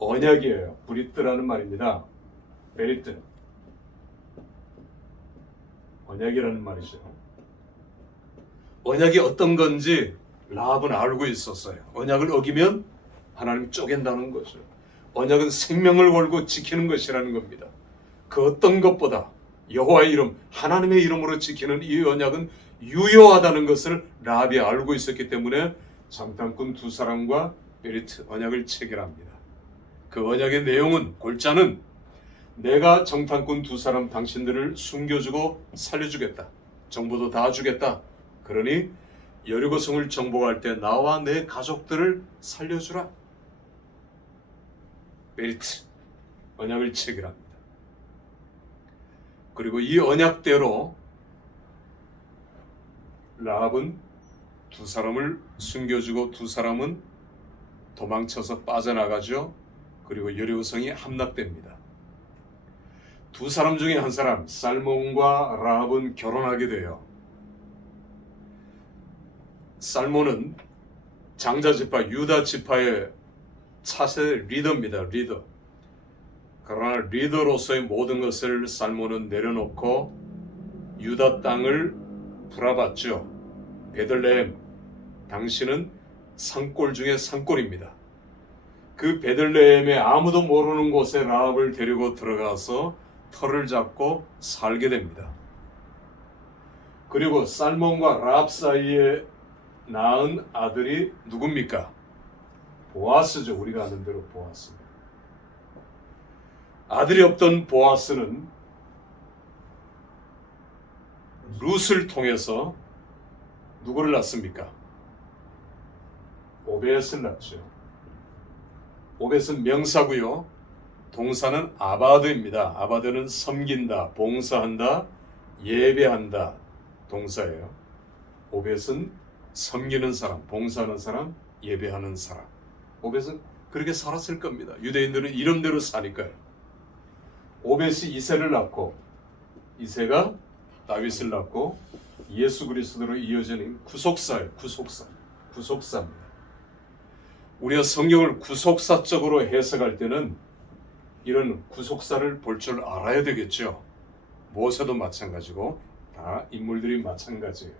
언약이에요. 브리트라는 말입니다. 베리트. 언약이라는 말이죠. 언약이 어떤 건지 라합은 알고 있었어요. 언약을 어기면 하나님 쪼갠다는 거죠. 언약은 생명을 걸고 지키는 것이라는 겁니다. 그 어떤 것보다 여호와의 이름, 하나님의 이름으로 지키는 이 언약은 유효하다는 것을 라합이 알고 있었기 때문에 장단꾼 두 사람과 베리트 언약을 체결합니다. 그 언약의 내용은, 골자는 내가 정탐꾼 두 사람 당신들을 숨겨주고 살려주겠다. 정보도 다 주겠다. 그러니 여리고성을 정복할 때 나와 내 가족들을 살려주라. 베리트 언약을 체결합니다. 그리고 이 언약대로 라합은 두 사람을 숨겨주고 두 사람은 도망쳐서 빠져나가죠. 그리고 여리고성이 함락됩니다. 두 사람 중에 한 사람, 살몬과 라합은 결혼하게 돼요. 살몬은 장자 지파, 유다 지파의 차세 리더입니다. 리더. 그러나 리더로서의 모든 것을 살몬은 내려놓고 유다 땅을 불화받죠. 베들레헴, 당신은 산골 중에 산골입니다. 그 베들레헴에 아무도 모르는 곳에 라합을 데리고 들어가서 터를 잡고 살게 됩니다. 그리고 살몬과 라합 사이에 낳은 아들이 누굽니까? 보아스죠. 우리가 아는 대로 보아스. 아들이 없던 보아스는 룻을 통해서 누구를 낳습니까? 오벳을 낳죠. 오벳은 명사고요. 동사는 아바드입니다. 아바드는 섬긴다, 봉사한다, 예배한다 동사예요. 오벳은 섬기는 사람, 봉사하는 사람, 예배하는 사람. 오벳은 그렇게 살았을 겁니다. 유대인들은 이름대로 사니까요. 오벳이 이새를 낳고 이새가 다윗을 낳고 예수 그리스도로 이어지는 구속사예요. 구속사입니다. 우리가 성경을 구속사적으로 해석할 때는 이런 구속사를 볼 줄 알아야 되겠죠. 모세도 마찬가지고 다 인물들이 마찬가지예요.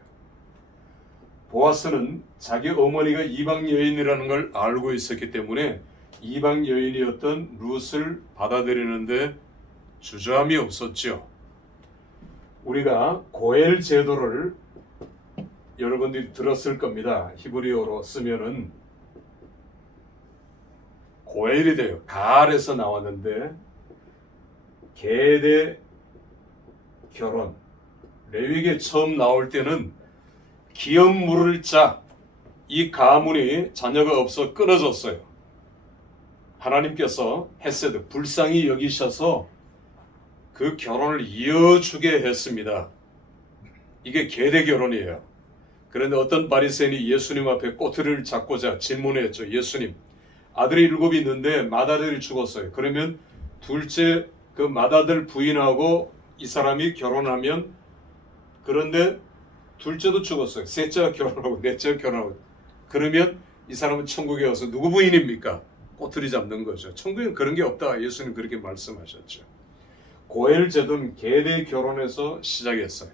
보아스는 자기 어머니가 이방 여인이라는 걸 알고 있었기 때문에 이방 여인이었던 룻을 받아들이는데 주저함이 없었죠. 우리가 고엘 제도를 여러분들이 들었을 겁니다. 히브리어로 쓰면은 고엘이 돼요. 가알에서 나왔는데 계대 결혼, 레위기에 처음 나올 때는 기업 물을 자, 이 가문이 자녀가 없어 끊어졌어요. 하나님께서 헤세드, 불쌍히 여기셔서 그 결혼을 이어주게 했습니다. 이게 계대 결혼이에요. 그런데 어떤 바리새인이 예수님 앞에 꼬투리를 잡고자 질문했죠. 예수님, 아들이 7이 있는데 맏아들이 죽었어요. 그러면 둘째 그 맏아들 부인하고 이 사람이 결혼하면, 그런데 둘째도 죽었어요. 셋째가 결혼하고 넷째가 결혼하고, 그러면 이 사람은 천국에 와서 누구 부인입니까? 꼬투리 잡는 거죠. 천국에는 그런 게 없다. 예수님 그렇게 말씀하셨죠. 고엘 제도는 계대 결혼에서 시작했어요.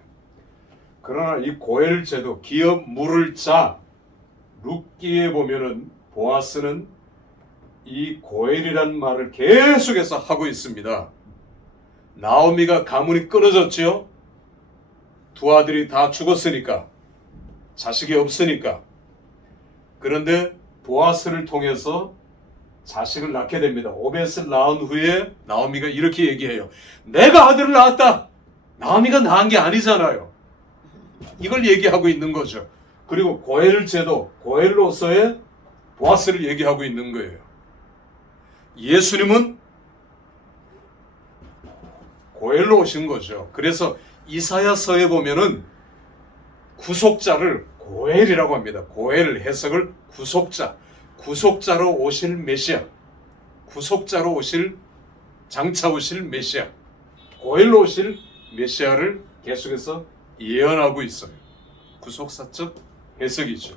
그러나 이 고엘 제도, 기업 물을 자, 룻기에 보면은 보아스는 이 고엘이란 말을 계속해서 하고 있습니다. 나오미가 가문이 끊어졌죠. 두 아들이 다 죽었으니까, 자식이 없으니까. 그런데 보아스를 통해서 자식을 낳게 됩니다. 오벳을 낳은 후에 나오미가 이렇게 얘기해요. 내가 아들을 낳았다. 나오미가 낳은 게 아니잖아요. 이걸 얘기하고 있는 거죠. 그리고 고엘 제도, 고엘로서의 보아스를 얘기하고 있는 거예요. 예수님은 고엘로 오신 거죠. 그래서 이사야서에 보면은 구속자를 고엘이라고 합니다. 고엘 해석을 구속자, 구속자로 오실 메시아, 구속자로 오실, 장차 오실 메시아, 고엘로 오실 메시아를 계속해서 예언하고 있어요. 구속사적 해석이죠.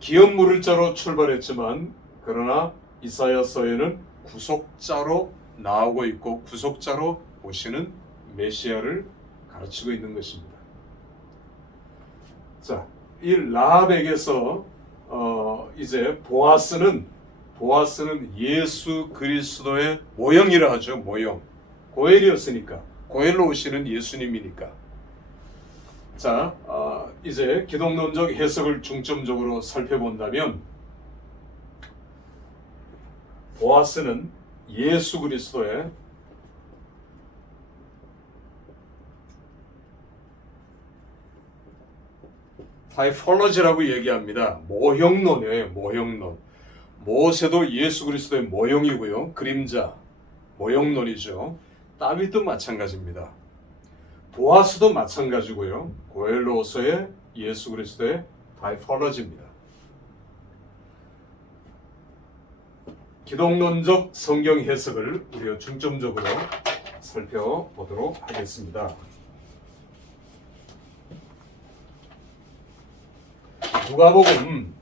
기업 물을 자로 출발했지만 그러나 이사야서에는 구속자로 나오고 있고 구속자로 오시는 메시아를 가르치고 있는 것입니다. 자, 이 라합에게서 이제 보아스는 예수 그리스도의 모형이라 하죠. 모형. 고엘이었으니까. 고엘로 오시는 예수님이니까. 자, 이제 기독론적 해석을 중점적으로 살펴본다면 보아스는 예수 그리스도의 타이폴로지라고 얘기합니다. 모형론이에요. 모형론. 모세도 예수 그리스도의 모형이고요. 그림자, 모형론이죠. 다윗도 마찬가지입니다. 보아스도 마찬가지고요. 고엘로서의 예수 그리스도의 타이폴로지입니다. 기독론적 성경 해석을 우리가 중점적으로 살펴보도록 하겠습니다. 누가복음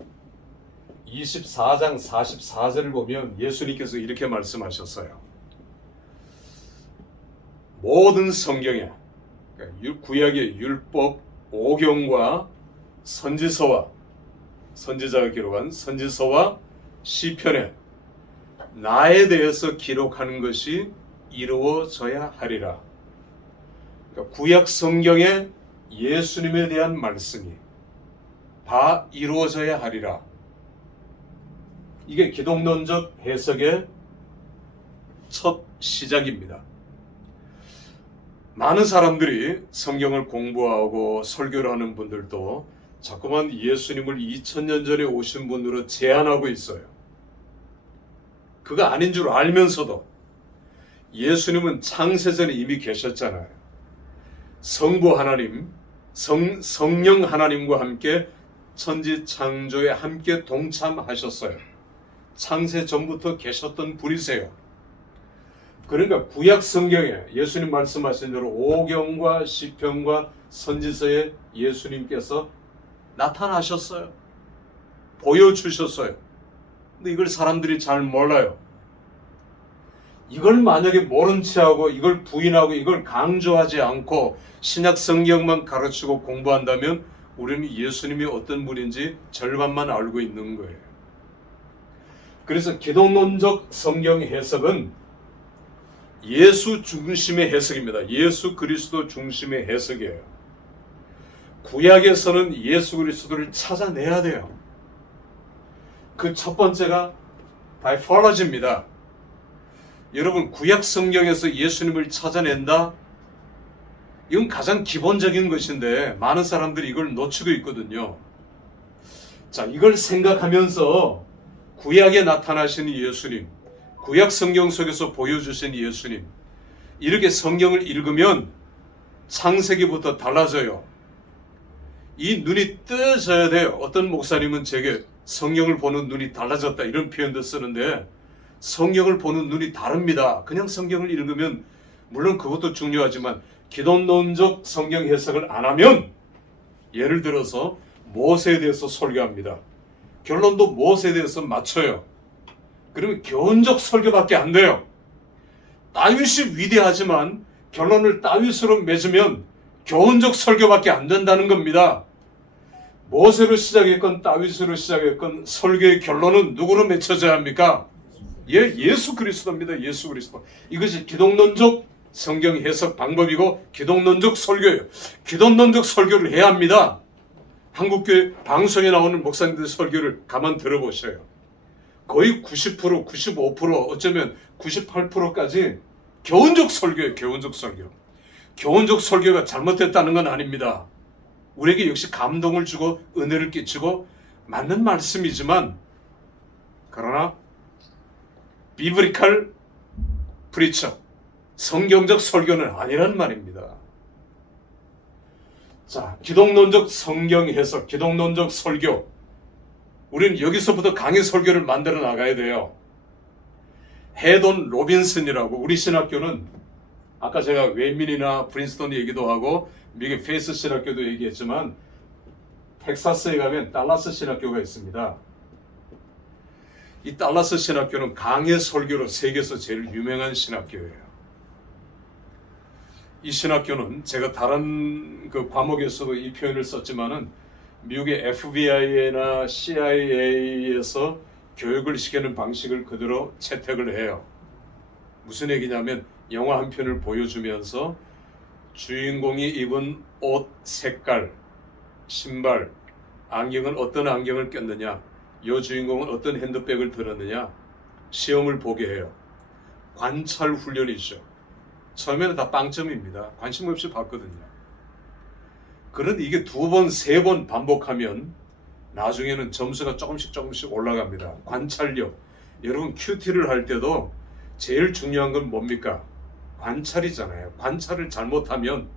24장 44절을 보면 예수님께서 이렇게 말씀하셨어요. 모든 성경에 구약의 율법, 오경과 선지서와 선지자가 기록한 선지서와 시편에 나에 대해서 기록하는 것이 이루어져야 하리라. 그러니까 구약 성경에 예수님에 대한 말씀이 다 이루어져야 하리라. 이게 기독론적 해석의 첫 시작입니다. 많은 사람들이 성경을 공부하고 설교를 하는 분들도 자꾸만 예수님을 2000년 전에 오신 분으로 제안하고 있어요. 그거 아닌 줄 알면서도 예수님은 창세전에 이미 계셨잖아요. 성부 하나님, 성령 하나님과 함께 천지 창조에 함께 동참하셨어요. 창세 전부터 계셨던 분이세요. 그러니까 구약 성경에 예수님 말씀하신 대로 오경과 시편과 선지서에 예수님께서 나타나셨어요. 보여주셨어요. 근데 이걸 사람들이 잘 몰라요. 이걸 만약에 모른 체하고 이걸 부인하고 이걸 강조하지 않고 신약 성경만 가르치고 공부한다면 우리는 예수님이 어떤 분인지 절반만 알고 있는 거예요. 그래서 기독론적 성경 해석은 예수 중심의 해석입니다. 예수 그리스도 중심의 해석이에요. 구약에서는 예수 그리스도를 찾아내야 돼요. 그 첫 번째가 타이폴로지입니다. 여러분, 구약 성경에서 예수님을 찾아낸다? 이건 가장 기본적인 것인데 많은 사람들이 이걸 놓치고 있거든요. 자, 이걸 생각하면서 구약에 나타나시는 예수님, 구약 성경 속에서 보여주신 예수님, 이렇게 성경을 읽으면 창세기부터 달라져요. 이 눈이 뜨져야 돼요. 어떤 목사님은 제게 성경을 보는 눈이 달라졌다 이런 표현도 쓰는데 성경을 보는 눈이 다릅니다. 그냥 성경을 읽으면 물론 그것도 중요하지만 기독론적 성경 해석을 안 하면 예를 들어서 모세에 대해서 설교합니다. 결론도 모세에 대해서 맞춰요. 그러면 교훈적 설교밖에 안 돼요. 다윗이 위대하지만 결론을 다윗으로 맺으면 교훈적 설교밖에 안 된다는 겁니다. 모세로 시작했건 다윗으로 시작했건 설교의 결론은 누구로 맺혀져야 합니까? 예수 그리스도입니다. 예수 그리스도. 이것이 기독론적 성경 해석 방법이고 기독론적 설교예요. 기독론적 설교를 해야 합니다. 한국교회 방송에 나오는 목사님들 설교를 가만 들어보셔요. 거의 90%, 95%, 어쩌면 98%까지 교훈적 설교예요. 교훈적 설교. 교훈적 설교가 잘못됐다는 건 아닙니다. 우리에게 역시 감동을 주고 은혜를 끼치고 맞는 말씀이지만 그러나 비브리칼 프리처, 성경적 설교는 아니란 말입니다. 자, 기독론적 성경 해석, 기독론적 설교. 우리는 여기서부터 강의 설교를 만들어 나가야 돼요. 헤돈 로빈슨이라고 우리 신학교는 아까 제가 웨민이나 프린스턴 얘기도 하고 미국의 페이스 신학교도 얘기했지만 텍사스에 가면 달라스 신학교가 있습니다. 이 달라스 신학교는 강해 설교로 세계에서 제일 유명한 신학교예요. 이 신학교는 제가 다른 그 과목에서도 이 표현을 썼지만은 미국의 FBI나 CIA에서 교육을 시키는 방식을 그대로 채택을 해요. 무슨 얘기냐면 영화 한 편을 보여주면서 주인공이 입은 옷 색깔, 신발, 안경은 어떤 안경을 꼈느냐, 이 주인공은 어떤 핸드백을 들었느냐 시험을 보게 해요. 관찰 훈련이죠. 처음에는 다 빵점입니다. 관심 없이 봤거든요. 그런데 이게 2번, 3번 반복하면 나중에는 점수가 조금씩 올라갑니다. 관찰력. 여러분 큐티를 할 때도 제일 중요한 건 뭡니까? 관찰이잖아요. 관찰을 잘못하면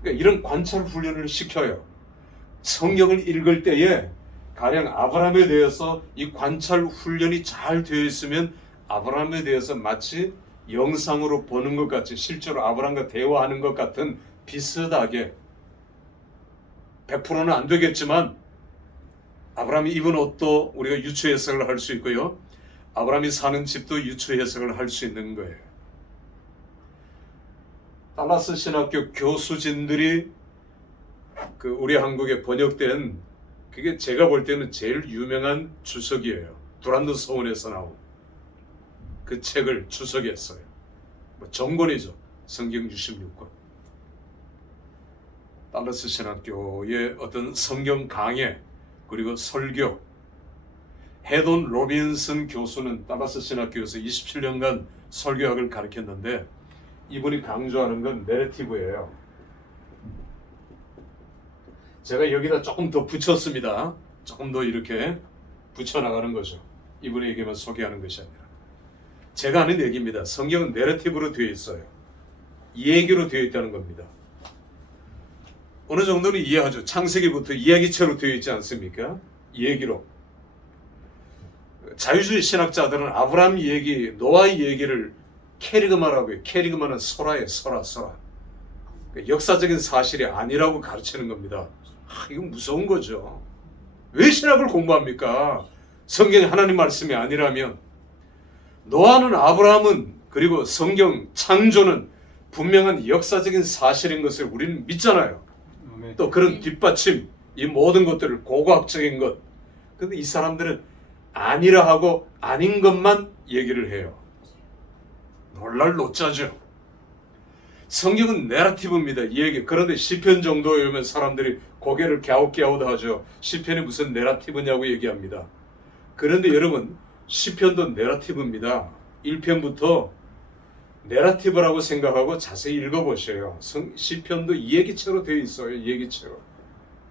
그러니까 이런 관찰 훈련을 시켜요. 성경을 읽을 때에 가령 아브라함에 대해서 이 관찰 훈련이 잘 되어 있으면 아브라함에 대해서 마치 영상으로 보는 것 같이 실제로 아브라함과 대화하는 것 같은 비슷하게 100%는 안 되겠지만 아브라함이 입은 옷도 우리가 유추 해석을 할 수 있고요. 아브라함이 사는 집도 유추 해석을 할 수 있는 거예요. 달라스 신학교 교수진들이 그 우리 한국에 번역된 그게 제가 볼 때는 제일 유명한 주석이에요. 두란노 서원에서 나온 그 책을 주석했어요. 뭐 정권이죠. 성경 66권. 달라스 신학교의 어떤 성경 강해 그리고 설교. 헤돈 로빈슨 교수는 달라스 신학교에서 27년간 설교학을 가르쳤는데 이분이 강조하는 건 내러티브예요. 제가 여기다 조금 더 붙였습니다. 조금 더 이렇게 붙여나가는 거죠. 이분에게만 소개하는 것이 아니라. 제가 하는 얘기입니다. 성경은 내러티브로 되어 있어요. 이야기로 되어 있다는 겁니다. 어느 정도는 이해하죠. 창세기부터 이야기체로 되어 있지 않습니까? 얘기로. 자유주의 신학자들은 아브라함 얘기, 노아의 얘기를 캐리그마라고 해요. 캐리그마는 소라예요. 소라. 역사적인 사실이 아니라고 가르치는 겁니다. 이건 무서운 거죠. 왜 신학을 공부합니까? 성경이 하나님 말씀이 아니라면. 노아는 아브라함은 그리고 성경 창조는 분명한 역사적인 사실인 것을 우리는 믿잖아요. 또 그런 뒷받침, 이 모든 것들을 고고학적인 것. 근데 이 사람들은 아니라 하고 아닌 것만 얘기를 해요. 놀랄 노짜죠. 성경은 내러티브입니다. 이 얘기. 그런데 시편 정도에 오면 사람들이 고개를 갸웃갸웃하죠. 시편이 무슨 내러티브냐고 얘기합니다. 그런데 여러분 시편도 내러티브입니다. 1편부터 내러티브라고 생각하고 자세히 읽어보셔요. 시편도 이야기체로 되어 있어요. 이야기체로.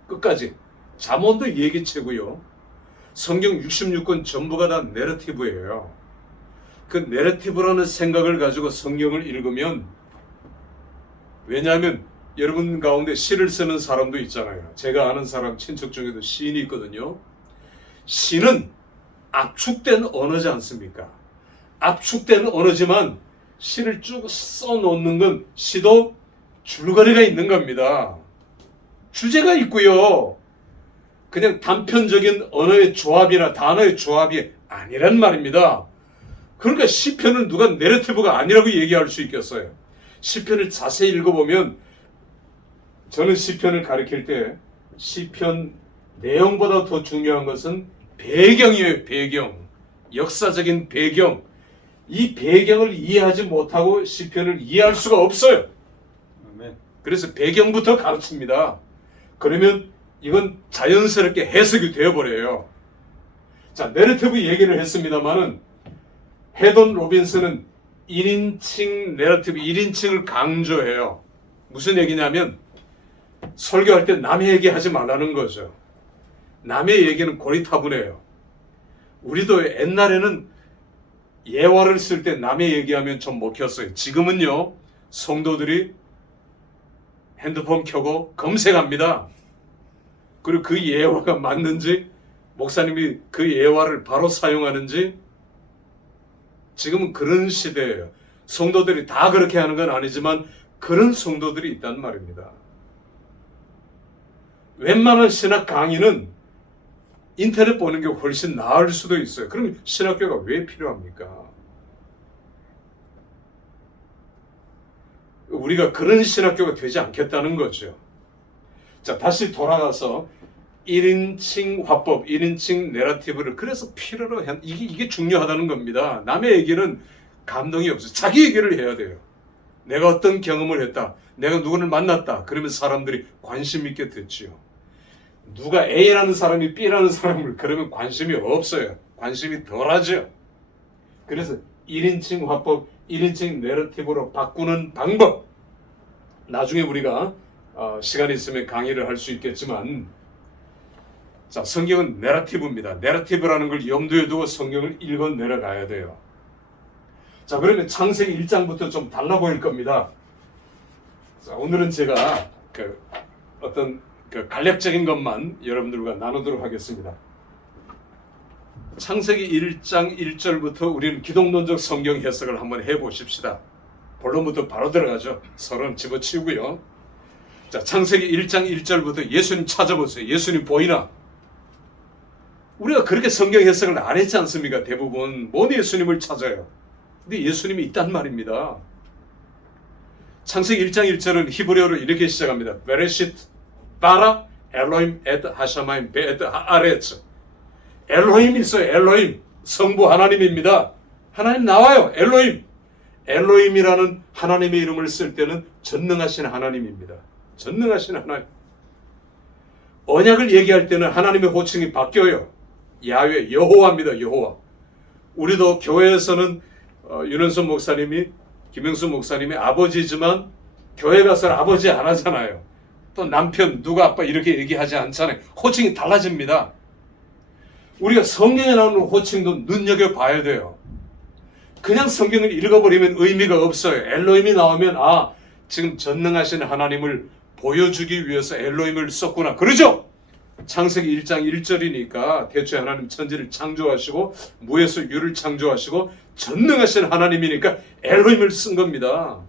끝까지. 잠언도 이야기체고요. 성경 66권 전부가 다 내러티브예요. 그 내러티브라는 생각을 가지고 성경을 읽으면 왜냐하면 여러분 가운데 시를 쓰는 사람도 있잖아요. 제가 아는 사람 친척 중에도 시인이 있거든요. 시는 압축된 언어지 않습니까? 압축된 언어지만 시를 쭉 써놓는 건 시도 줄거리가 있는 겁니다. 주제가 있고요. 그냥 단편적인 언어의 조합이나 단어의 조합이 아니란 말입니다. 그러니까 시편을 누가 내러티브가 아니라고 얘기할 수 있겠어요. 시편을 자세히 읽어보면 저는 시편을 가르칠 때 시편 내용보다 더 중요한 것은 배경이에요. 배경. 역사적인 배경. 이 배경을 이해하지 못하고 시편을 이해할 수가 없어요. 그래서 배경부터 가르칩니다. 그러면 이건 자연스럽게 해석이 되어버려요. 자, 내러티브 얘기를 했습니다만은 헤돈 로빈슨은 1인칭 내러티브, 1인칭을 강조해요. 무슨 얘기냐면 설교할 때 남의 얘기하지 말라는 거죠. 남의 얘기는 고리타분해요. 우리도 옛날에는 예화를 쓸 때 남의 얘기하면 좀 먹혔어요. 지금은요, 성도들이 핸드폰 켜고 검색합니다. 그리고 그 예화가 맞는지, 목사님이 그 예화를 바로 사용하는지, 지금은 그런 시대예요. 성도들이 다 그렇게 하는 건 아니지만 그런 성도들이 있단 말입니다. 웬만한 신학 강의는 인터넷 보는 게 훨씬 나을 수도 있어요. 그럼 신학교가 왜 필요합니까? 우리가 그런 신학교가 되지 않겠다는 거죠. 자, 다시 돌아가서 1인칭 화법, 1인칭 내러티브를 그래서 필요로 이게 중요하다는 겁니다. 남의 얘기는 감동이 없어요. 자기 얘기를 해야 돼요. 내가 어떤 경험을 했다. 내가 누구를 만났다. 그러면 사람들이 관심 있게 듣지요. 누가 A라는 사람이 B라는 사람을 그러면 관심이 없어요. 관심이 덜하죠. 그래서 1인칭 화법, 1인칭 내러티브로 바꾸는 방법. 나중에 우리가 시간이 있으면 강의를 할 수 있겠지만, 자, 성경은 내러티브입니다. 내러티브라는 걸 염두에 두고 성경을 읽어 내려가야 돼요. 자, 그러면 창세기 1장부터 좀 달라 보일 겁니다. 자, 오늘은 제가 어떤 간략적인 것만 여러분들과 나누도록 하겠습니다. 창세기 1장 1절부터 우리는 기독론적 성경 해석을 한번 해보십시다. 본론부터 바로 들어가죠. 서론 집어치우고요. 자, 창세기 1장 1절부터 예수님 찾아보세요. 예수님 보이나? 우리가 그렇게 성경 해석을 안 했지 않습니까? 대부분 뭔 예수님을 찾아요. 근데 예수님이 있단 말입니다. 창세기 1장 1절은 히브리어로 이렇게 시작합니다. 베레시트 바라 엘로임 에드 하샤마임 베에드 하아레츠. 엘로힘 있어요. 엘로힘. 성부 하나님입니다. 하나님 나와요. 엘로힘. 엘로힘이라는 하나님의 이름을 쓸 때는 전능하신 하나님입니다. 전능하신 하나님. 언약을 얘기할 때는 하나님의 호칭이 바뀌어요. 야훼, 여호와입니다. 여호와. 우리도 교회에서는 윤은선 목사님이, 김영수 목사님이 아버지지만 교회 가서는 아버지 안 하잖아요. 또 남편, 누가 아빠 이렇게 얘기하지 않잖아요. 호칭이 달라집니다. 우리가 성경에 나오는 호칭도 눈여겨봐야 돼요. 그냥 성경을 읽어버리면 의미가 없어요. 엘로힘이 나오면 지금 전능하신 하나님을 보여주기 위해서 엘로힘을 썼구나. 그러죠? 창세기 1장 1절이니까 대초에 하나님 천지를 창조하시고 무에서 유를 창조하시고 전능하신 하나님이니까 엘로힘을 쓴 겁니다.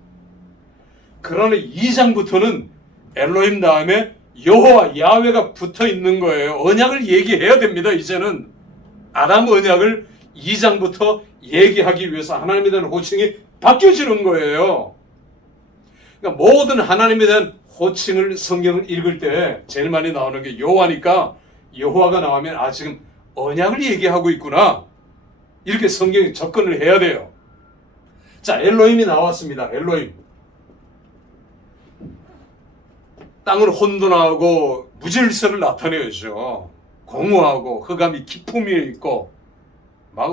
그러나 2장부터는 엘로힘 다음에 여호와 야훼가 붙어 있는 거예요. 언약을 얘기해야 됩니다. 이제는 아담 언약을 2장부터 얘기하기 위해서 하나님에 대한 호칭이 바뀌어지는 거예요. 그러니까 모든 하나님에 대한 호칭을 성경을 읽을 때 제일 많이 나오는 게 여호와니까 여호와가 나오면 지금 언약을 얘기하고 있구나. 이렇게 성경에 접근을 해야 돼요. 자, 엘로힘이 나왔습니다. 엘로힘. 땅을 혼돈하고 무질서를 나타내죠. 공허하고 흑암이 기품이 있고 막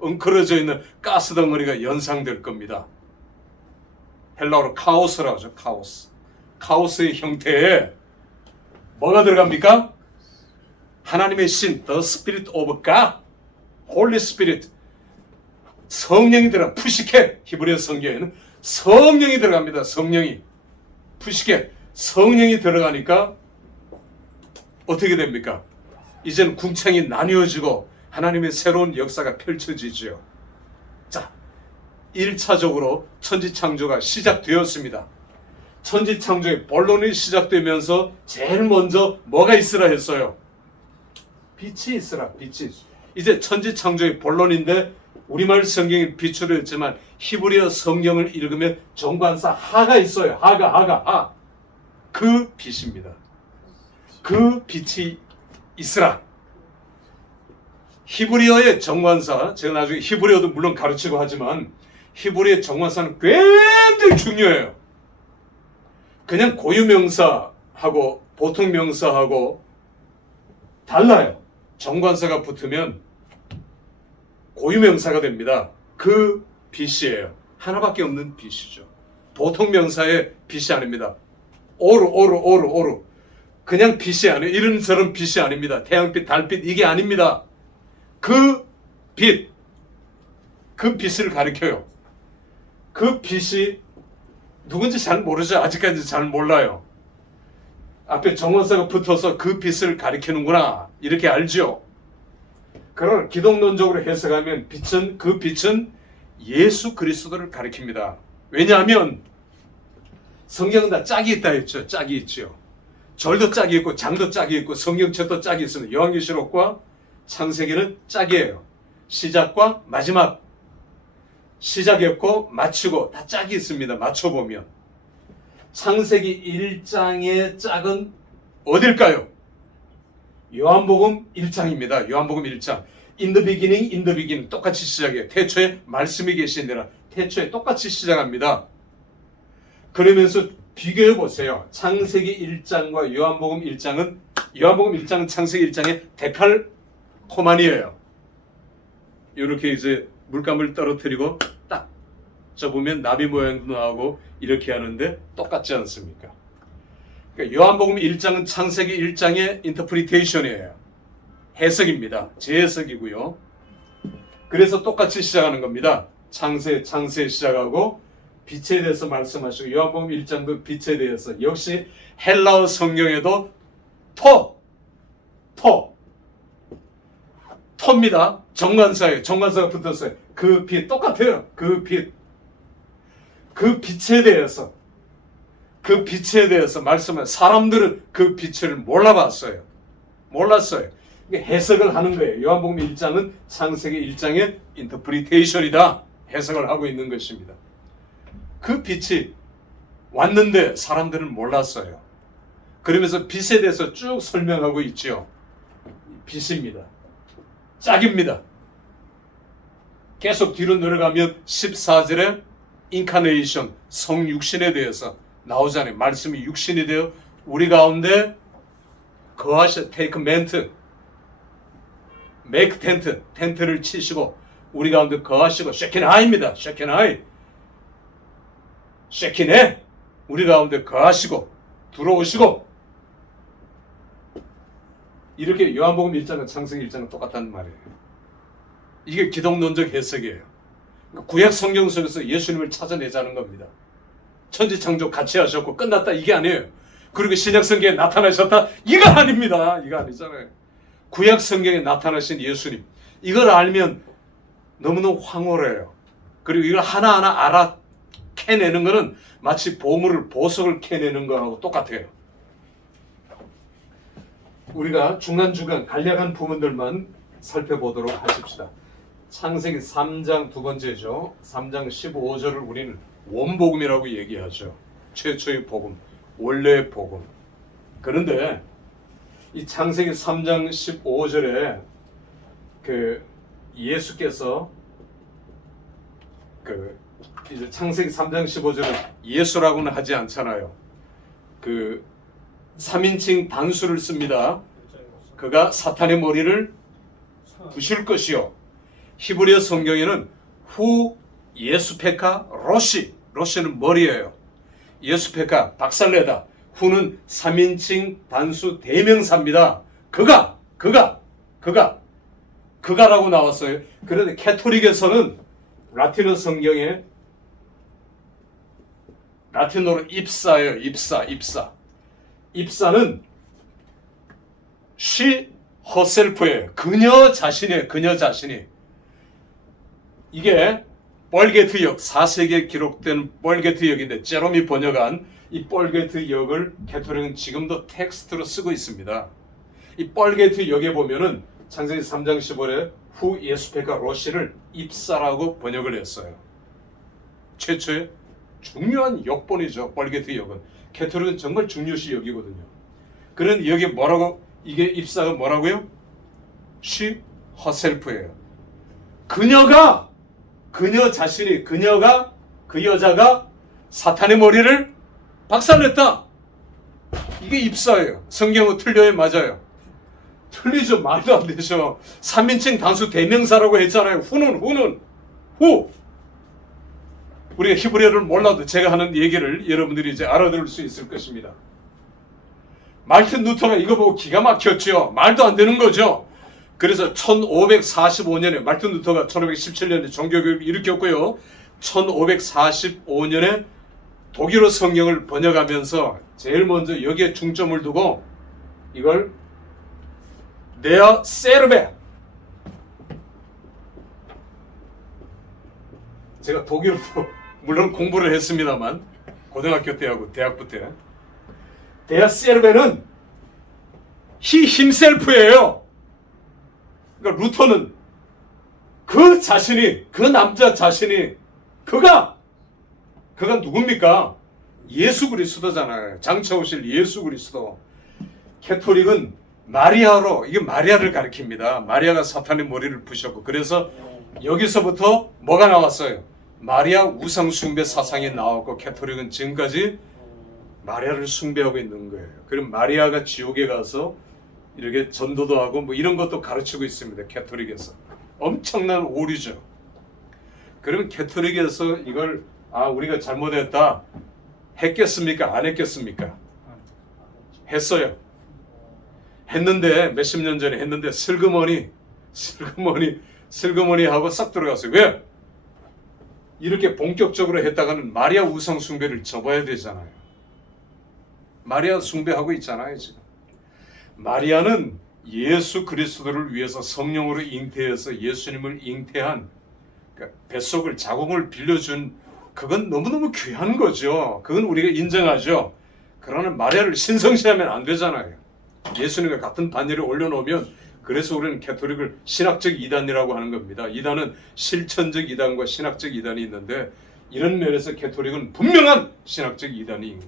엉클어져 있는 가스 덩어리가 연상될 겁니다. 헬라어로 카오스라고 하죠. 카오스. 카오스의 형태에 뭐가 들어갑니까? 하나님의 신, The Spirit of God, Holy Spirit. 성령이 들어가. 푸시케. 히브리어 성경에는 성령이 들어갑니다. 성령이. 푸시케. 성령이 들어가니까 어떻게 됩니까? 이제는 궁창이 나뉘어지고 하나님의 새로운 역사가 펼쳐지죠. 자, 1차적으로 천지창조가 시작되었습니다. 천지창조의 본론이 시작되면서 제일 먼저 뭐가 있으라 했어요? 빛이 있으라. 빛이. 이제 천지창조의 본론인데 우리말 성경이 빛으로 했지만 히브리어 성경을 읽으면 정관사 하가 있어요. 하가. 그 빛입니다. 그 빛이 있으라. 히브리어의 정관사, 제가 나중에 히브리어도 물론 가르치고 하지만 히브리어의 정관사는 굉장히 중요해요. 그냥 고유명사하고 보통 명사하고 달라요. 정관사가 붙으면 고유명사가 됩니다. 그 빛이에요. 하나밖에 없는 빛이죠. 보통 명사의 빛이 아닙니다. 오루. 그냥 빛이 아니에요. 이런저런 빛이 아닙니다. 태양빛, 달빛 이게 아닙니다. 그 빛, 그 빛을 가리켜요. 그 빛이 누군지 잘 모르죠. 아직까지 잘 몰라요. 앞에 정원사가 붙어서 그 빛을 가리키는구나 이렇게 알죠. 그러나 기독론적으로 해석하면 그 빛은 예수 그리스도를 가리킵니다. 왜냐하면 성경은 다 짝이 있다 했죠. 짝이 있죠. 절도 짝이 있고 장도 짝이 있고 성경책도 짝이 있습니다. 요한계시록과 창세기는 짝이에요. 시작과 마지막, 시작했고 마치고 다 짝이 있습니다. 맞춰보면 창세기 1장의 짝은 어딜까요? 요한복음 1장입니다. 요한복음 1장. In the beginning, in the beginning. 똑같이 시작해요. 태초에 말씀이 계시니라. 태초에 똑같이 시작합니다. 그러면서 비교해 보세요. 창세기 1장과 요한복음 1장은 창세기 1장의 데칼코마니예요. 이렇게 이제 물감을 떨어뜨리고 딱 접으면 나비 모양도 나오고 이렇게 하는데 똑같지 않습니까? 그러니까 요한복음 1장은 창세기 1장의 인터프리테이션이에요. 해석입니다. 재해석이고요. 그래서 똑같이 시작하는 겁니다. 창세 시작하고 빛에 대해서 말씀하시고 요한복음 1장도 빛에 대해서 역시 헬라어 성경에도 터입니다. 정관사예요. 정관사가 붙었어요. 그 빛 똑같아요. 그 빛. 그 빛에 대해서 말씀을 사람들은 그 빛을 몰랐어요. 해석을 하는 거예요. 요한복음 1장은 창세기 1장의 인터프리테이션이다. 해석을 하고 있는 것입니다. 그 빛이 왔는데 사람들은 몰랐어요. 그러면서 빛에 대해서 쭉 설명하고 있죠. 빛입니다. 짝입니다. 계속 뒤로 내려가면 14절에 인카네이션, 성육신에 대해서 나오잖아요. 말씀이 육신이 되어 우리 가운데 거하셔, take ment, make tent, 텐트를 치시고 우리 가운데 거하시고 쉐키나입니다. 쉐키네 우리 가운데 거하시고 들어오시고 이렇게 요한복음 1장과 창세기 1장은 똑같다는 말이에요. 이게 기독론적 해석이에요. 구약 성경 속에서 예수님을 찾아내자는 겁니다. 천지창조 같이 하셨고 끝났다 이게 아니에요. 그리고 신약 성경에 나타나셨다 이거 아닙니다. 이거 아니잖아요. 구약 성경에 나타나신 예수님 이걸 알면 너무너무 황홀해요. 그리고 이걸 하나하나 알아 캐내는 거는 마치 보석을 캐내는 거하고 똑같아요. 우리가 중간중간 간략한 부분들만 살펴보도록 하십시다. 창세기 3장 두 번째죠. 3장 15절을 우리는 원복음이라고 얘기하죠. 최초의 복음, 원래의 복음. 그런데 이 창세기 3장 15절에 예수께서 이제 창세기 3장 15절은 예수라고는 하지 않잖아요. 3인칭 단수를 씁니다. 그가 사탄의 머리를 부실 것이요. 히브리어 성경에는 후 예수페카 로시는 머리예요. 예수페카 박살내다. 후는 3인칭 단수 대명사입니다. 그가라고 나왔어요. 그런데 캐토릭에서는 라틴어 성경에 라틴어로 입사예요. 입사는 she herself예요. 그녀 자신이. 이게 뻘게트역 4세기에 기록된 뻘게트역인데 제롬이 번역한 이 뻘게트역을 캐토릭은 지금도 텍스트로 쓰고 있습니다. 이 뻘게트역에 보면은 창세기 3장 15절에 후 예수페카 로시를 입사라고 번역을 했어요. 최초의 중요한 역본이죠. 뻘게트역은 캐토릭은 정말 중요시 여기거든요. 그런데 여기 이게 입사가 뭐라고요? she herself예요. 그 여자가 사탄의 머리를 박살냈다. 이게 입사예요. 성경은 틀려요, 맞아요? 틀리죠. 말도 안 되죠. 3인칭 단수 대명사라고 했잖아요. 후. 우리가 히브리어를 몰라도 제가 하는 얘기를 여러분들이 이제 알아들을 수 있을 것입니다. 말틴 루터가 이거 보고 기가 막혔죠. 말도 안 되는 거죠. 그래서 1545년에 말틴 루터가 1517년에 종교교육을 일으켰고요. 1545년에 독일어 성경을 번역하면서 제일 먼저 여기에 중점을 두고 이걸 데어 세르베, 제가 독일어도 물론 공부를 했습니다만 고등학교 때하고 대학부 때 데어 세르베는 he himself예요. 그러니까 루터는 그 자신이, 그 남자 자신이 그가 누굽니까? 예수 그리스도잖아요. 장차 오실 예수 그리스도. 캐톨릭은 마리아로, 이게 마리아를 가리킵니다. 마리아가 사탄의 머리를 부셨고, 그래서 여기서부터 뭐가 나왔어요? 마리아 우상 숭배 사상이 나왔고, 캐톨릭은 지금까지 마리아를 숭배하고 있는 거예요. 그럼 마리아가 지옥에 가서 이렇게 전도도 하고 뭐 이런 것도 가르치고 있습니다. 캐톨릭에서. 엄청난 오류죠. 그러면 캐톨릭에서 이걸 우리가 잘못했다 했겠습니까? 안 했겠습니까? 했어요. 했는데 몇십 년 전에 했는데 슬그머니 하고 싹 들어갔어요. 왜? 이렇게 본격적으로 했다가는 마리아 우상 숭배를 접어야 되잖아요. 마리아 숭배하고 있잖아요, 지금. 마리아는 예수 그리스도를 위해서 성령으로 잉태해서 예수님을 잉태한, 그러니까 뱃속을 자궁을 빌려준, 그건 너무너무 귀한 거죠. 그건 우리가 인정하죠. 그러나 마리아를 신성시하면 안 되잖아요. 예수님과 같은 반열에 올려놓으면, 그래서 우리는 캐톨릭을 신학적 이단이라고 하는 겁니다. 이단은 실천적 이단과 신학적 이단이 있는데, 이런 면에서 캐톨릭은 분명한 신학적 이단이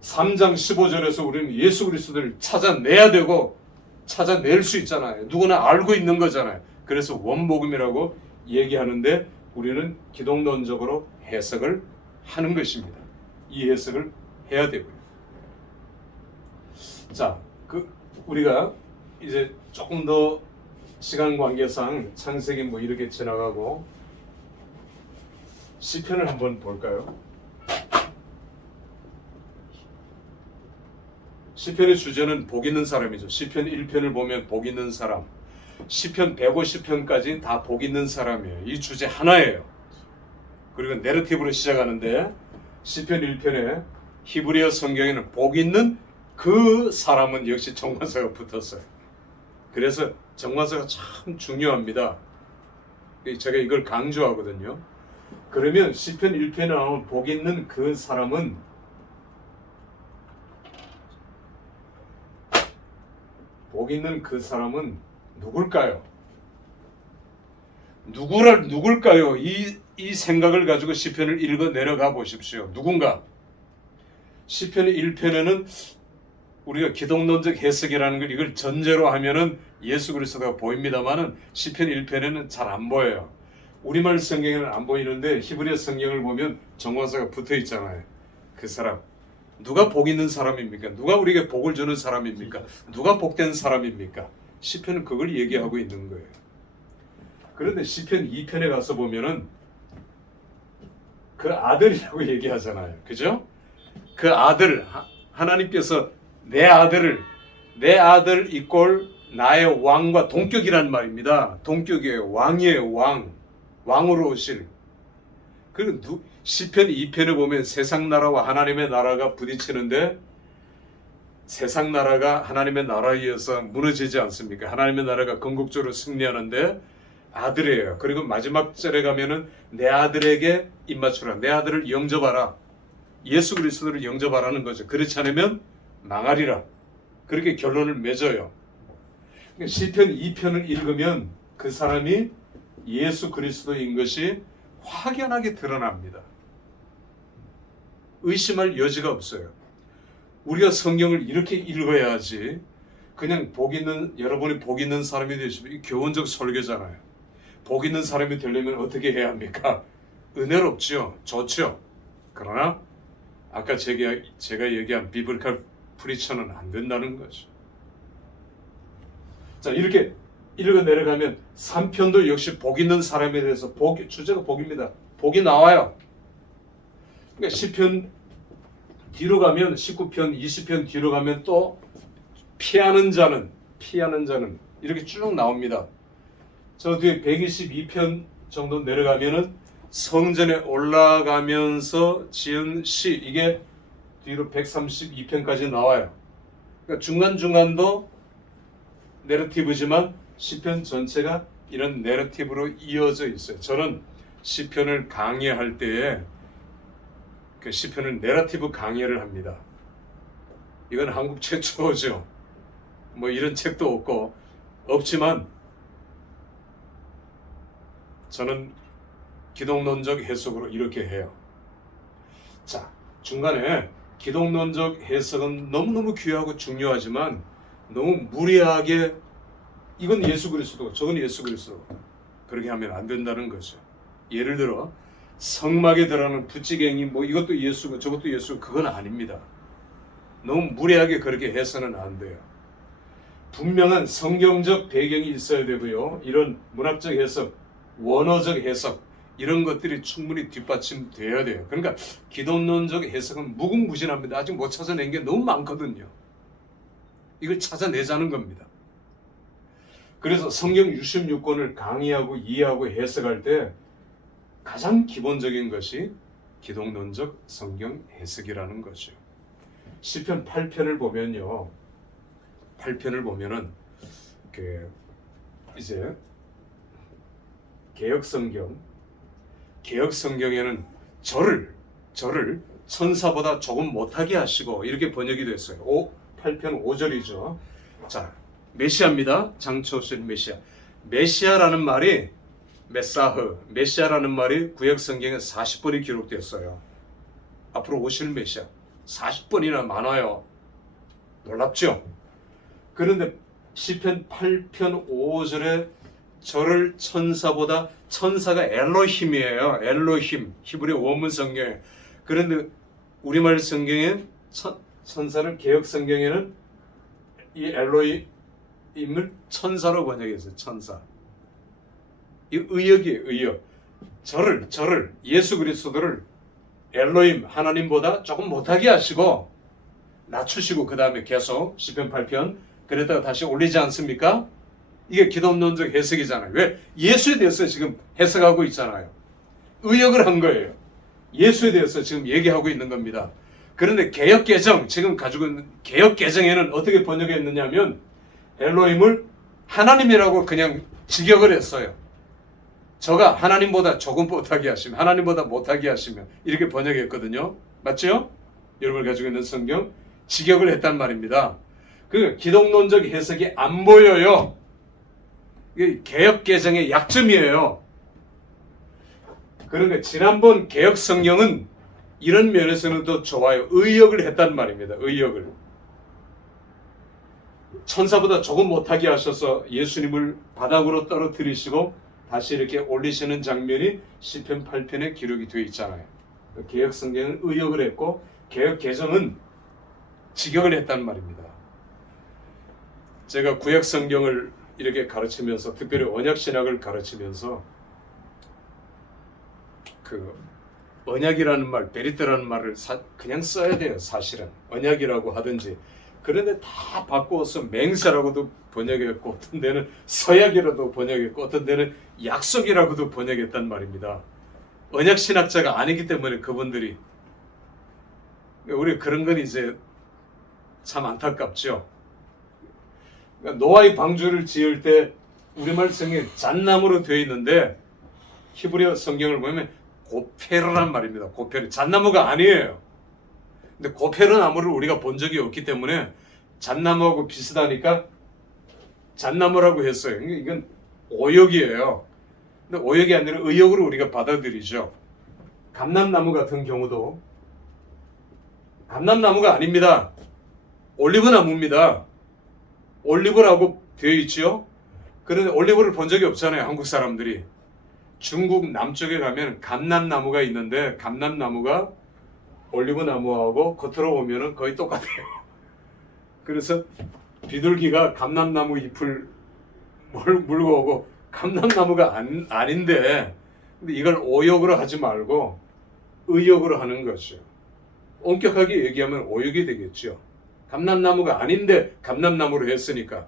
3장 15절에서 우리는 예수 그리스도를 찾아내야 되고 찾아낼 수 있잖아요. 누구나 알고 있는 거잖아요. 그래서 원복음이라고 얘기하는데 우리는 기독론적으로 해석을 하는 것입니다. 이 해석을 해야 되고요. 자, 우리가 이제 조금 더 시간 관계상 창세기 뭐 이렇게 지나가고 시편을 한번 볼까요? 시편의 주제는 복 있는 사람이죠. 시편 1편을 보면 복 있는 사람, 시편 150편까지 다 복 있는 사람이에요. 이 주제 하나예요. 그리고 내러티브로 시작하는데 시편 1편에 히브리어 성경에는 복 있는 그 사람은 역시 정관사가 붙었어요. 그래서 정관사가 참 중요합니다. 제가 이걸 강조하거든요. 그러면 시편 1편에 나오는 복 있는 그 사람은 복 있는 그 사람은 누굴까요? 누굴까요? 이 생각을 가지고 시편을 읽어 내려가 보십시오. 누군가? 시편의 1편에는 우리가 기독론적 해석이라는 걸 이걸 전제로 하면은 예수 그리스도가 보입니다만은 시편 1편에는 잘 안 보여요. 우리말 성경에는 안 보이는데 히브리어 성경을 보면 정관사가 붙어 있잖아요. 그 사람. 누가 복 있는 사람입니까? 누가 우리에게 복을 주는 사람입니까? 누가 복된 사람입니까? 시편은 그걸 얘기하고 있는 거예요. 그런데 시편 2편에 가서 보면은 그 아들이라고 얘기하잖아요. 그죠? 그 아들, 하나님께서 내 아들 이꼴 나의 왕과 동격이란 말입니다. 동격이에요. 왕이에요. 왕으로 오실. 그리고 시편 2편에 보면 세상 나라와 하나님의 나라가 부딪히는데 세상 나라가 하나님의 나라에 의해서 무너지지 않습니까? 하나님의 나라가 건국적으로 승리하는데 아들이에요. 그리고 마지막 절에 가면은 내 아들에게 입맞추라. 내 아들을 영접하라. 예수 그리스도를 영접하라는 거죠. 그렇지 않으면 망하리라. 그렇게 결론을 맺어요. 시편 2편을 읽으면 그 사람이 예수 그리스도인 것이 확연하게 드러납니다. 의심할 여지가 없어요. 우리가 성경을 이렇게 읽어야지 그냥 여러분이 복 있는 사람이 되시면 교훈적 설교잖아요. 복 있는 사람이 되려면 어떻게 해야 합니까? 은혜롭죠. 좋죠. 그러나 아까 제가 얘기한 비블리컬 프리처는 안 된다는 거죠. 자, 이렇게 읽어 내려가면 3편도 역시 복 있는 사람에 대해서 주제가 복입니다. 복이 나와요. 그러니까 10편 뒤로 가면 19편, 20편 뒤로 가면 또 피하는 자는 이렇게 쭉 나옵니다. 저 뒤에 122편 정도 내려가면은 성전에 올라가면서 지은 시, 이게 뒤로 132편까지 나와요. 그러니까 중간중간도 내러티브지만 시편 전체가 이런 내러티브로 이어져 있어요. 저는 시편을 강의할 때에 그 시편을 내러티브 강의를 합니다. 이건 한국 최초죠. 뭐 이런 책도 없지만 저는 기독론적 해석으로 이렇게 해요. 자, 중간에 기독론적 해석은 너무너무 귀하고 중요하지만 너무 무리하게 이건 예수 그리스도, 저건 예수 그리스도 그렇게 하면 안 된다는 거죠. 예를 들어 성막에 들어가는 부찌개미 뭐 이것도 예수고 저것도 예수고 그건 아닙니다. 너무 무리하게 그렇게 해서는 안 돼요. 분명한 성경적 배경이 있어야 되고요. 이런 문학적 해석, 원어적 해석 이런 것들이 충분히 뒷받침돼야 돼요. 그러니까 기독론적 해석은 무궁무진합니다. 아직 못 찾아낸 게 너무 많거든요. 이걸 찾아내자는 겁니다. 그래서 성경 66권을 강의하고 이해하고 해석할 때 가장 기본적인 것이 기독론적 성경 해석이라는 거죠. 시편 8편을 보면요. 8편을 보면은 이제 개역 성경에는 저를 천사보다 조금 못하게 하시고 이렇게 번역이 됐어요. 8편 5절이죠. 자, 메시아입니다. 장초신 메시아. 메시아라는 말이 메시아라는 말이 구약 성경에 40번이 기록됐어요. 앞으로 오실 메시아 40번이나 많아요. 놀랍죠? 그런데 시편 8편 5절에 저를 천사가 엘로힘이에요. 엘로힘 히브리 원문 성경에. 그런데 우리말 성경에 천사를 개역 성경에는 이 엘로힘을 천사로 번역했어요. 천사. 이 의역이에요. 의역. 저를 예수 그리스도를 엘로힘 하나님보다 조금 못하게 하시고 낮추시고 그 다음에 계속 시편 8편 그랬다가 다시 올리지 않습니까? 이게 기독론적 해석이잖아요. 왜? 예수에 대해서 지금 해석하고 있잖아요. 의역을 한 거예요. 예수에 대해서 지금 얘기하고 있는 겁니다. 그런데 개역개정, 지금 가지고 있는 개역개정에는 어떻게 번역했느냐 하면 엘로힘을 하나님이라고 그냥 직역을 했어요. 저가 하나님보다 조금 못하게 하시면 하나님보다 못하게 하시면 이렇게 번역했거든요. 맞죠? 여러분이 가지고 있는 성경 직역을 했단 말입니다. 그 기독론적 해석이 안 보여요. 이게 개역개정의 약점이에요. 그러니까 지난번 개역 성경은 이런 면에서는 더 좋아요. 의역을 했단 말입니다. 의역을. 천사보다 조금 못하게 하셔서 예수님을 바닥으로 떨어뜨리시고 다시 이렇게 올리시는 장면이 시편 8편에 기록이 되어 있잖아요. 개역 성경은 의역을 했고 개역 개정은 직역을 했단 말입니다. 제가 구약 성경을 이렇게 가르치면서 특별히 언약 신학을 가르치면서 그 언약이라는 말, 베리트라는 말을 그냥 써야 돼요. 사실은 언약이라고 하든지. 그런데 다 바꾸어서 맹세라고도 번역했고 어떤 데는 서약이라도 번역했고 어떤 데는 약속이라고도 번역했단 말입니다. 언약 신학자가 아니기 때문에 그분들이 우리 그런 건 이제 참 안타깝죠. 그러니까 노아의 방주를 지을 때 우리말 성경에 잣나무로 되어 있는데 히브리어 성경을 보면 고페르란 말입니다. 고페르 잣나무가 아니에요. 근데 고페르 나무를 우리가 본 적이 없기 때문에 잣나무하고 비슷하니까 잣나무라고 했어요. 이건 오역이에요. 근데 오역이 아니라 의역으로 우리가 받아들이죠. 감람나무 같은 경우도 감람나무가 아닙니다. 올리브나무입니다. 올리브라고 되어 있죠. 그런데 올리브를 본 적이 없잖아요. 한국 사람들이. 중국 남쪽에 가면 감람나무가 있는데 감람나무가 올리브나무하고 겉으로 보면 거의 똑같아요. 그래서 비둘기가 감람나무 잎을 물고 오고 감람나무가 아닌데 근데 이걸 오역으로 하지 말고 의역으로 하는 거죠. 엄격하게 얘기하면 오역이 되겠죠. 감람나무가 아닌데 감람나무로 했으니까.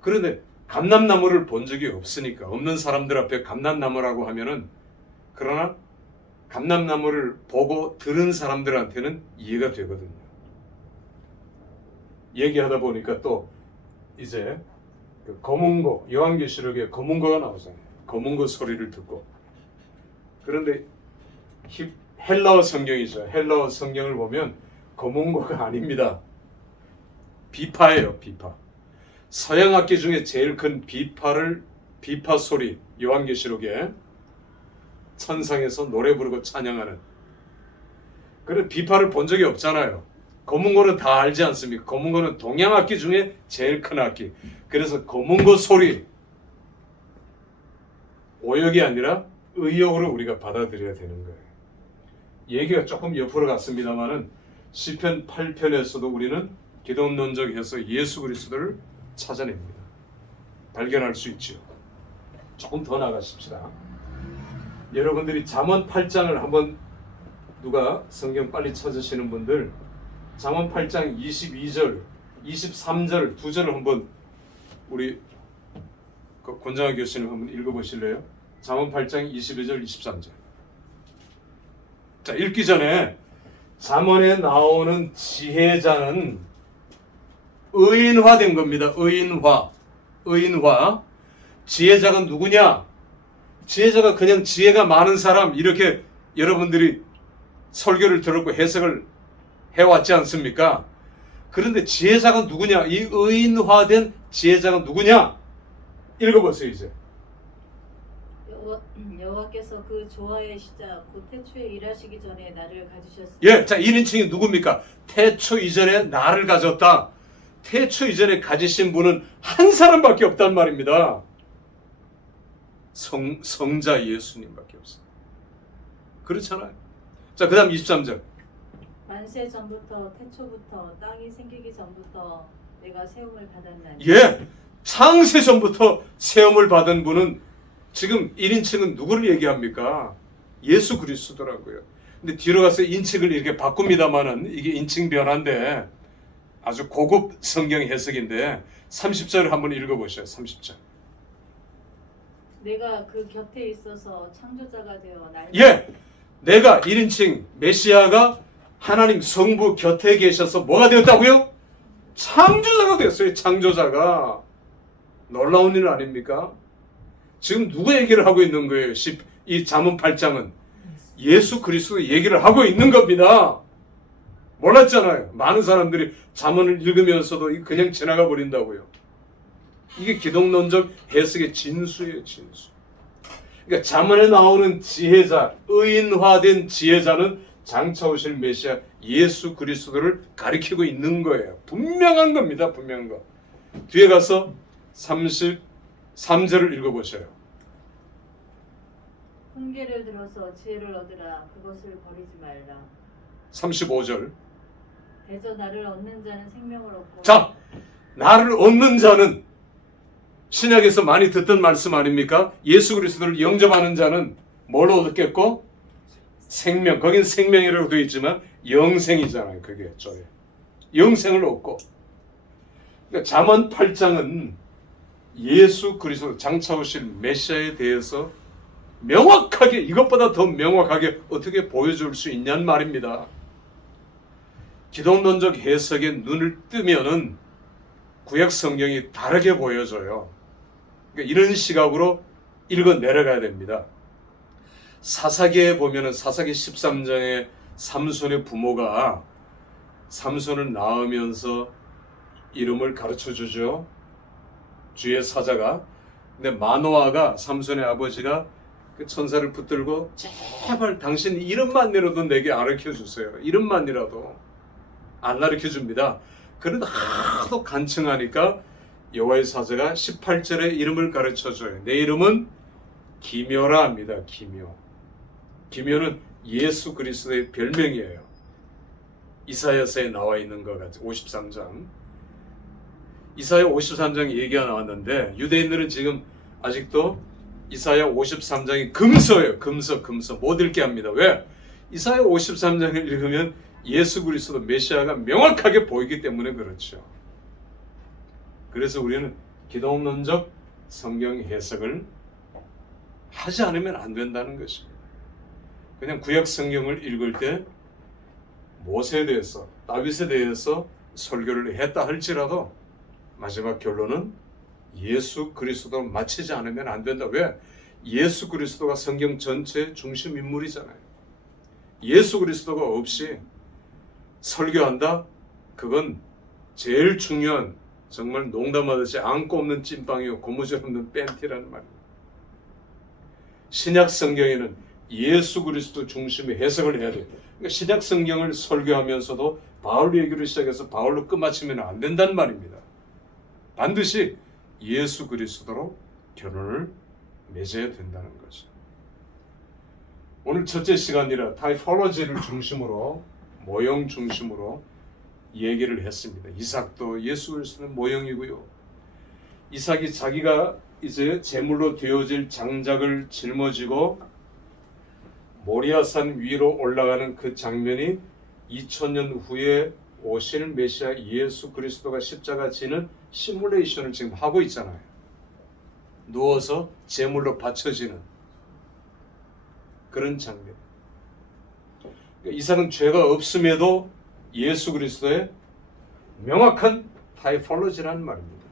그런데 감람나무를 본 적이 없으니까 없는 사람들 앞에 감람나무라고 하면은 그러나 감람나무를 보고 들은 사람들한테는 이해가 되거든요. 얘기하다 보니까 또 이제 그 검은고 요한계시록에 검은고가 나오잖아요. 검은고 소리를 듣고. 그런데 헬라어 성경이죠. 헬라어 성경을 보면 검은고가 아닙니다. 비파예요. 비파. 서양 악기 중에 제일 큰 비파 소리, 요한계시록에 천상에서 노래 부르고 찬양하는, 그래 비파를 본 적이 없잖아요. 검은고는 다 알지 않습니까? 검은고는 동양 악기 중에 제일 큰 악기. 그래서 검은고 소리, 오역이 아니라 의역으로 우리가 받아들여야 되는 거예요. 얘기가 조금 옆으로 갔습니다만은 시편 8편에서도 우리는 기독론적에서 예수 그리스도를 찾아냅니다. 발견할 수 있죠. 조금 더 나가십시다. 여러분들이 잠언 8장을 한번, 누가 성경 빨리 찾으시는 분들 잠언 8장 22절, 23절 두 절을 한번 우리 권장하 교수님 한번 읽어보실래요? 잠언 8장 22절, 23절. 자, 읽기 전에 잠언에 나오는 지혜자는 의인화된 겁니다. 의인화. 지혜자가 누구냐? 지혜자가 그냥 지혜가 많은 사람, 이렇게 여러분들이 설교를 들었고 해석을 해왔지 않습니까? 그런데 지혜자가 누구냐? 이 의인화된 지혜자가 누구냐? 읽어보세요. 이제 여호와께서 그 조화의 시작 곧 태초에 일하시기 전에 나를 가지셨으니. 예, 자 1인칭이 누굽니까? 태초 이전에 나를 가졌다. 태초 이전에 가지신 분은 한 사람밖에 없단 말입니다. 성자 예수님밖에 없어요. 그렇잖아요. 자, 그 다음 23절. 만세 전부터 태초부터 땅이 생기기 전부터 내가 세움을 받았나니. 예, 창세 전부터 세움을 받은 분은 지금 1인칭은 누구를 얘기합니까? 예수 그리스도라고요. 근데 뒤로 가서 인칭을 이렇게 바꿉니다만은 이게 인칭 변화인데 아주 고급 성경 해석인데 30절을 한번 읽어보셔요. 30절. 내가 그 곁에 있어서 창조자가 되어 날. 예, 내가 1인칭 메시아가 하나님 성부 곁에 계셔서 뭐가 되었다고요? 창조자가 됐어요. 창조자가. 놀라운 일 아닙니까? 지금 누구 얘기를 하고 있는 거예요? 이 잠언 8장은 예수 그리스도 얘기를 하고 있는 겁니다. 몰랐잖아요. 많은 사람들이 잠언을 읽으면서도 그냥 지나가 버린다고요. 이게 기독론적 해석의 진수예요. 진수. 그러니까 잠언에 나오는 지혜자, 의인화된 지혜자는 장차 오실 메시아 예수 그리스도를 가리키고 있는 거예요. 분명한 겁니다. 분명한 거. 뒤에 가서 33절을 읽어보셔요. 훈계를 들어서 지혜를 얻으라. 그것을 버리지 말라. 35절. 대저 나를 얻는 자는 생명을 얻고. 자, 나를 얻는 자는 신약에서 많이 듣던 말씀 아닙니까? 예수 그리스도를 영접하는 자는 뭘 얻겠고? 생명. 거긴 생명이라고 되어 있지만 영생이잖아요. 그게 저게. 영생을 얻고. 그러니까 잠언 8장은 예수 그리스도 장차 오실 메시아에 대해서 명확하게, 이것보다 더 명확하게 어떻게 보여줄 수 있냐는 말입니다. 기독론적 해석에 눈을 뜨면은 구약 성경이 다르게 보여져요. 그러니까 이런 시각으로 읽어 내려가야 됩니다. 사사기에 보면은 사사기 13장에 삼손의 부모가 삼손을 낳으면서 이름을 가르쳐 주죠. 주의 사자가. 근데 마노아가 삼손의 아버지가 그 천사를 붙들고 제발 당신 이름만이라도 내게 가르쳐 주세요. 이름만이라도. 안 가르쳐 줍니다. 그런데 하도 간청하니까 여호와의 사자가 18절에 이름을 가르쳐 줘요. 내 이름은 기묘라 합니다. 기묘. 기묘는 예수 그리스도의 별명이에요. 이사야서에 나와 있는 것 같아요. 53장. 이사야 53장 얘기가 나왔는데 유대인들은 지금 아직도 이사야 53장이 금서예요. 금서. 못 읽게 합니다. 왜? 이사야 53장을 읽으면 예수 그리스도 메시아가 명확하게 보이기 때문에 그렇죠. 그래서 우리는 기독론적 성경 해석을 하지 않으면 안 된다는 것입니다. 그냥 구약 성경을 읽을 때 모세에 대해서, 다윗에 대해서 설교를 했다 할지라도 마지막 결론은 예수 그리스도로 맞추지 않으면 안 된다. 왜? 예수 그리스도가 성경 전체의 중심 인물이잖아요. 예수 그리스도가 없이 설교한다? 그건 제일 중요한 정말 농담하듯이 안고 없는 찐빵이요 고무줄 없는 팬티라는 말입니다. 신약 성경에는 예수 그리스도 중심의 해석을 해야 돼요. 그러니까 신약 성경을 설교하면서도 바울 얘기를 시작해서 바울로 끝마치면 안 된다는 말입니다. 반드시 예수 그리스도로 결혼을 맺어야 된다는 거죠. 오늘 첫째 시간이라 타이폴로지를 중심으로 모형 중심으로 얘기를 했습니다. 이삭도 예수 그리스도는 모형이고요. 이삭이 자기가 이제 제물로 되어질 장작을 짊어지고 모리아산 위로 올라가는 그 장면이 2000년 후에 오실 메시아 예수 그리스도가 십자가 지는 시뮬레이션을 지금 하고 있잖아요. 누워서 제물로 바쳐지는 그런 장면. 이삭은 죄가 없음에도 예수 그리스도의 명확한 타이폴로지라는 말입니다.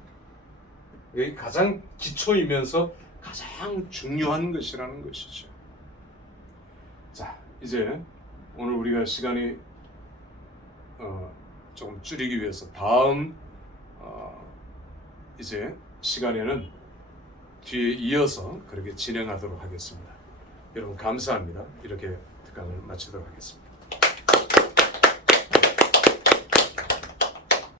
여기 가장 기초이면서 가장 중요한 것이라는 것이죠. 자, 이제 오늘 우리가 시간이 조금 줄이기 위해서 다음 이제 시간에는 뒤에 이어서 그렇게 진행하도록 하겠습니다. 여러분 감사합니다. 이렇게 특강을 마치도록 하겠습니다.